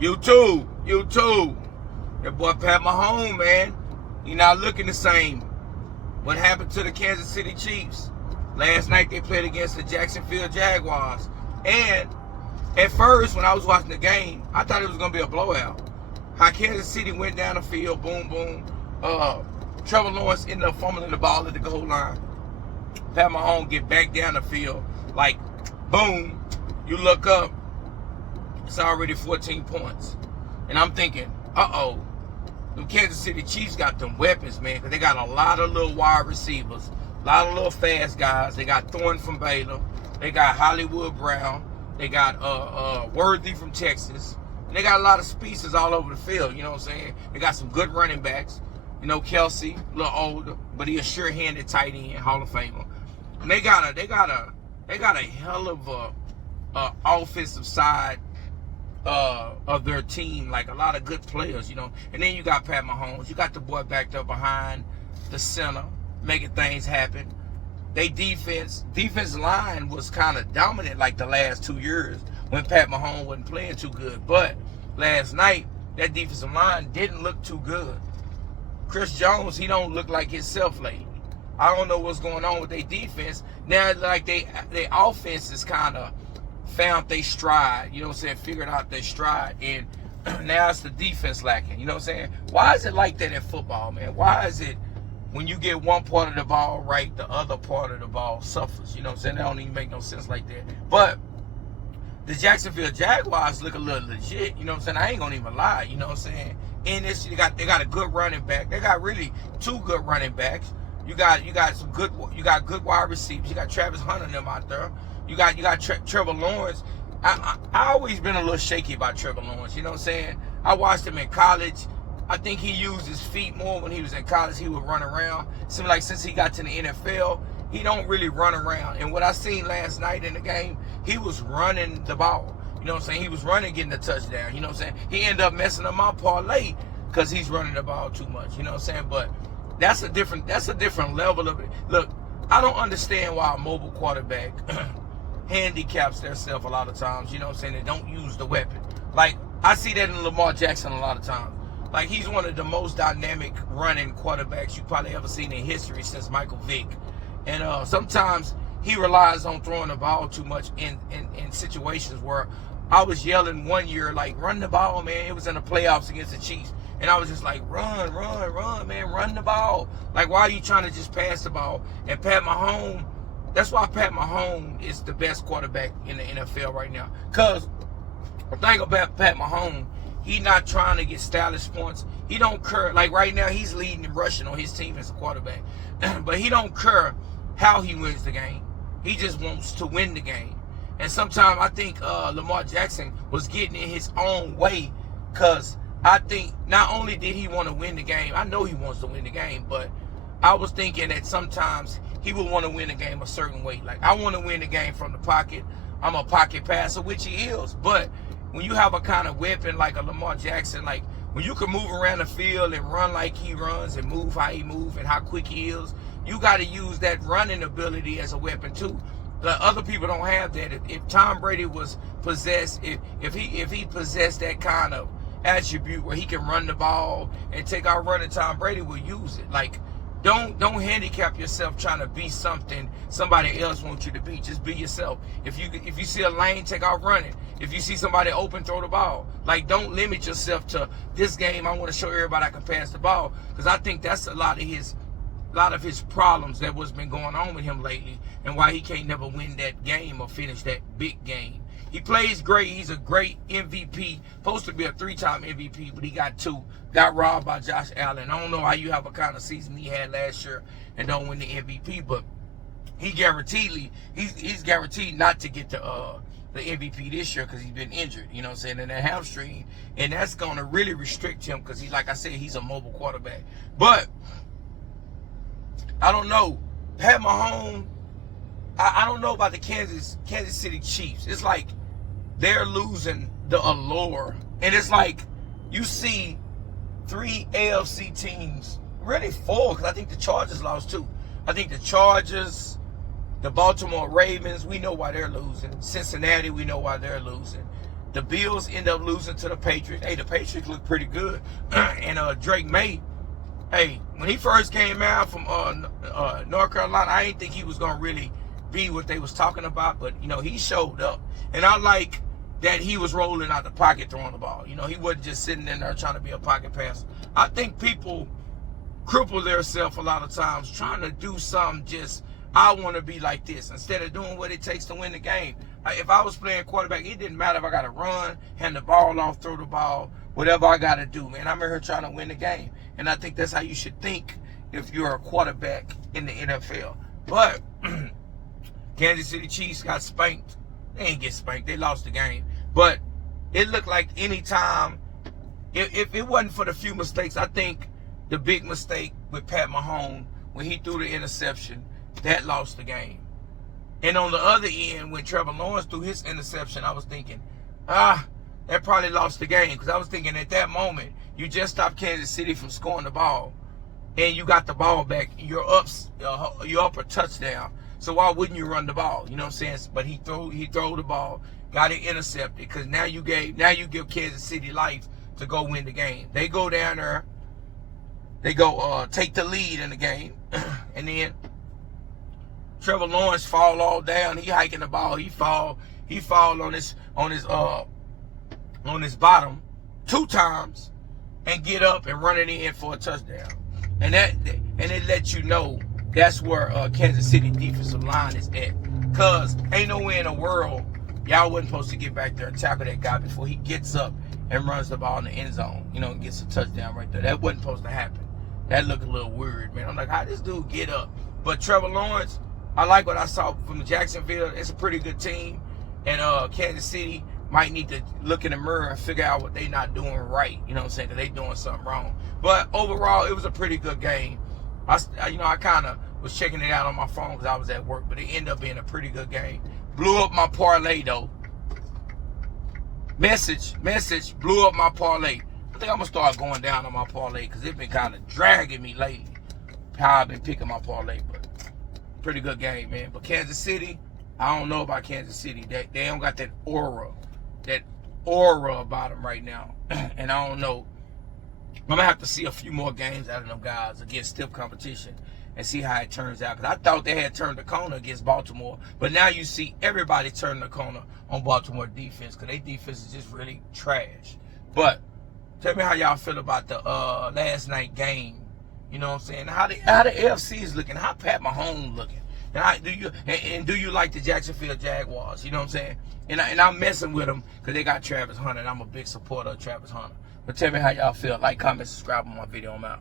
You too. You too. That boy Pat Mahomes, man. He not looking the same. What happened to the Kansas City Chiefs? Last night they played against the Jacksonville Jaguars. And at first, when I was watching the game, I thought it was going to be a blowout. How Kansas City went down the field, boom, boom. Trevor Lawrence ended up fumbling the ball at the goal line. Pat Mahomes get back down the field, like, boom. You look up, it's already 14 points. And I'm thinking, uh-oh. The Kansas City Chiefs got them weapons, man, because they got a lot of little wide receivers, a lot of little fast guys. They got Thorne from Baylor. They got Hollywood Brown. They got Worthy from Texas. And they got a lot of speedsters all over the field, you know what I'm saying? They got some good running backs. You know, Kelsey, a little older, but he a sure-handed tight end, Hall of Famer. And they got a hell of a offensive side of their team, like a lot of good players, you know. And then you got Pat Mahomes. You got the boy backed up behind the center, making things happen. They defense line was kind of dominant like the last 2 years when Pat Mahomes wasn't playing too good. But last night, that defensive line didn't look too good. Chris Jones, he don't look like himself lately. I don't know what's going on with their defense. Now, like, their offense is kind of found their stride, you know what I'm saying, figured out their stride, and now it's the defense lacking, you know what I'm saying? Why is it like that in football, man? Why is it when you get one part of the ball right, the other part of the ball suffers, you know what I'm saying? That don't even make no sense like that. But the Jacksonville Jaguars look a little legit, you know what I'm saying? I ain't gonna even lie, you know what I'm saying? In this, they got a good running back. They got really two good running backs. You got good wide receivers. You got Travis Hunter and them out there. You got Trevor Lawrence. I always been a little shaky about Trevor Lawrence. You know what I'm saying? I watched him in college. I think he used his feet more when he was in college. He would run around. Seems like since he got to the NFL, he don't really run around. And what I seen last night in the game, he was running the ball. You know what I'm saying? He was running, getting the touchdown. You know what I'm saying? He ended up messing up my parlay because he's running the ball too much. You know what I'm saying? But that's a different level of it. Look, I don't understand why a mobile quarterback handicaps themselves a lot of times. You know what I'm saying? They don't use the weapon. Like, I see that in Lamar Jackson a lot of times. Like, he's one of the most dynamic running quarterbacks you probably ever seen in history since Michael Vick. And sometimes he relies on throwing the ball too much in situations where I was yelling one year, like, run the ball, man. It was in the playoffs against the Chiefs. And I was just like, run, man, run the ball. Like, why are you trying to just pass the ball? And Pat Mahomes, that's why Pat Mahomes is the best quarterback in the NFL right now. Because the thing about Pat Mahomes, he not trying to get stylish points. He don't care. Like, right now, he's leading and rushing on his team as a quarterback. But he don't care how he wins the game. He just wants to win the game. And sometimes I think Lamar Jackson was getting in his own way, because I think not only did he want to win the game, I know he wants to win the game, but I was thinking that sometimes he would want to win the game a certain way. Like, I want to win the game from the pocket. I'm a pocket passer, which he is. But when you have a kind of weapon like a Lamar Jackson, like when you can move around the field and run like he runs and move how he moves and how quick he is, you got to use that running ability as a weapon too. The other people don't have that. If Tom Brady was possessed, if he possessed that kind of attribute where he can run the ball and take out running, Tom Brady will use it. Like, don't handicap yourself trying to be something somebody else wants you to be. Just be yourself. If you see a lane, take out running. If you see somebody open, throw the ball. Like, don't limit yourself to this game. I want to show everybody I can pass the ball, because I think that's a lot of his problems that what's been going on with him lately, and why he can't never win that game or finish that big game. He plays great. He's a great MVP. Supposed to be a 3-time MVP, but he got 2. Got robbed by Josh Allen. I don't know how you have a kind of season he had last year and don't win the MVP, but he's guaranteed not to get the MVP this year, because he's been injured, you know what I'm saying, in that hamstring, and that's going to really restrict him, because like I said, he's a mobile quarterback. But I don't know. Pat Mahomes, I don't know about the Kansas City Chiefs. It's like they're losing the allure. And it's like you see 3 AFC teams, really 4, because I think the Chargers lost 2. I think the Chargers, the Baltimore Ravens, we know why they're losing. Cincinnati, we know why they're losing. The Bills end up losing to the Patriots. Hey, the Patriots look pretty good. And Drake May, hey, when he first came out from North Carolina, I didn't think he was going to really be what they was talking about. But, you know, he showed up. And I like that he was rolling out the pocket throwing the ball. You know, he wasn't just sitting in there trying to be a pocket passer. I think people cripple themselves a lot of times trying to do something just, I want to be like this, instead of doing what it takes to win the game. If I was playing quarterback, it didn't matter if I got to run, hand the ball off, throw the ball, whatever I got to do, man. I'm here trying to win the game. And I think that's how you should think if you're a quarterback in the NFL. But Kansas City Chiefs got spanked. They ain't get spanked. They lost the game. But it looked like any time, if it wasn't for the few mistakes, I think the big mistake with Pat Mahomes, when he threw the interception, that lost the game. And on the other end, when Trevor Lawrence threw his interception, I was thinking, that probably lost the game. Because I was thinking at that moment, you just stopped Kansas City from scoring the ball. And you got the ball back. You're up a touchdown. So why wouldn't you run the ball? You know what I'm saying? But he threw the ball, got it intercepted. Because now you give Kansas City life to go win the game. They go down there. They go take the lead in the game. And then Trevor Lawrence fall all down. He hiking the ball. He fall on his bottom 2 times and get up and run it in for a touchdown. And it lets you know that's where Kansas City defensive line is at. Cause ain't no way in the world y'all wasn't supposed to get back there and tackle that guy before he gets up and runs the ball in the end zone. You know, and gets a touchdown right there. That wasn't supposed to happen. That looked a little weird, man. I'm like, how this dude get up? But Trevor Lawrence, I like what I saw from Jacksonville. It's a pretty good team. And Kansas City might need to look in the mirror and figure out what they not doing right. You know what I'm saying? Because they doing something wrong. But overall, it was a pretty good game. I kind of was checking it out on my phone because I was at work. But it ended up being a pretty good game. Blew up my parlay, though. Message, blew up my parlay. I think I'm going to start going down on my parlay because it's been kind of dragging me lately. How I've been picking my parlay, but pretty good game, man. But Kansas City, I don't know about Kansas City. They don't got that aura about them right now. And I don't know. I'm going to have to see a few more games out of them guys against stiff competition and see how it turns out. Because I thought they had turned the corner against Baltimore. But now you see everybody turn the corner on Baltimore defense because their defense is just really trash. But tell me how y'all feel about the last night game. You know what I'm saying? How the AFC is looking? How Pat Mahomes looking? And do you like the Jacksonville Jaguars? You know what I'm saying? And I'm messing with them because they got Travis Hunter, and I'm a big supporter of Travis Hunter. But tell me how y'all feel. Like, comment, subscribe on my video. I'm out.